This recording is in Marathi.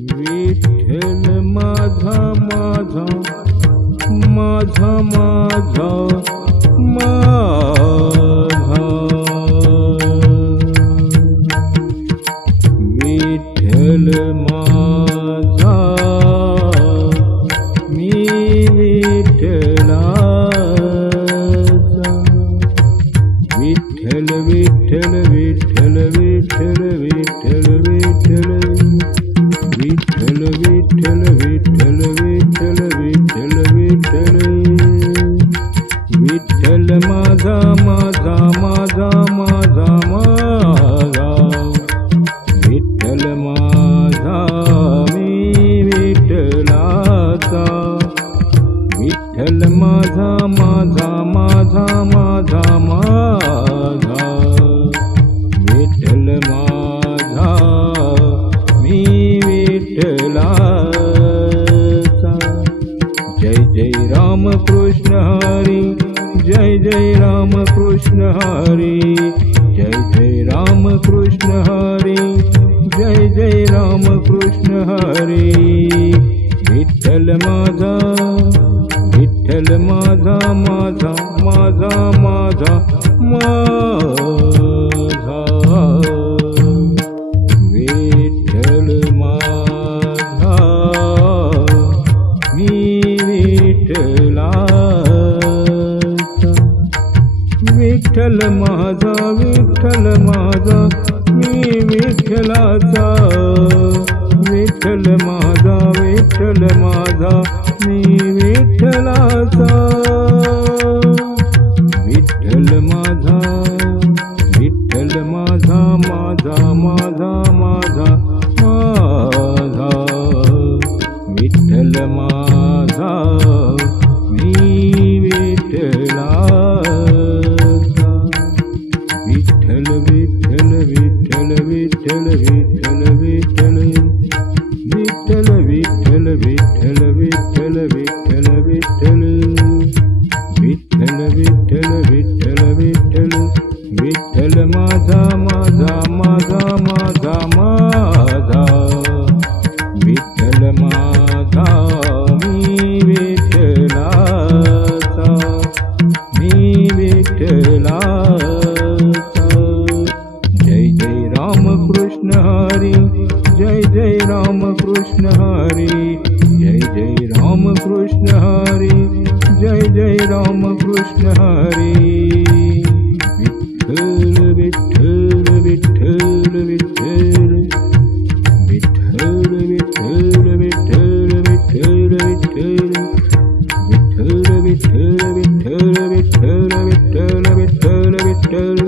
विठ्ठल माझा माझा माझा माझा माझा विठ्ठल माझा मी विठ्ठलाचा विठ्ठल विठ्ठल विठ्ठल विठ्ठल विठ्ठल विठ्ठल विठ्ठल विठ्ठल विठ्ठल विठ्ठल विठ्ठल विठ्ठल विठ्ठल माझा माझा माझा माझा माझा विठ्ठल माझा मी विठ्ठलाचा विठ्ठल माझा माझा माझा माझा माझा विठ्ठल माझा मी विठ्ठलाचा जय जय राम कृष्ण हरी जय जय राम कृष्ण हरी जय जय राम कृष्ण हरी जय जय राम कृष्ण हरी विठ्ठल माझा विठ्ठल माझा माझा माझा माझा माझा विठ्ठल माझा मी विठ्ठलाचा विठ्ठल माझा विठ्ठल माझा मी विठ्ठलाचा विठ्ठल माझा विठ्ठल माझा मी विठ्ठलाचा विठ्ठल माझा विठ्ठल माझा माझा माझा माझा माझा विठ्ठल माझा मी विठ्ठलाचा विठ्ठल विठ्ठल विठ्ठल विठ्ठल विठ्ठल विठ्ठल विठ्ठल विठ्ठल विठ्ठल विठ्ठल विठ्ठल विठ्ठल विठ्ठल विठ्ठल विठ्ठल विठ्ठल विठ्ठल माझा माझा माझा माझा माझा विठ्ठल माझा मी विठ्ठलाचा मी विठ्ठलाचा जय जय राम कृष्ण हरी जय जय राम कृष्ण हरी जय जय राम कृष्ण हरी जय जय राम कृष्ण हरी विठ्ठल विठ्ठल विठ्ठल विठ्ठल विठ्ठल विठ्ठल विठ्ठल विठ्ठल विठ्ठल विठ्ठल विठ्ठल विठ्ठल विठ्ठल विठ्ठल विठ्ठल विठ्ठल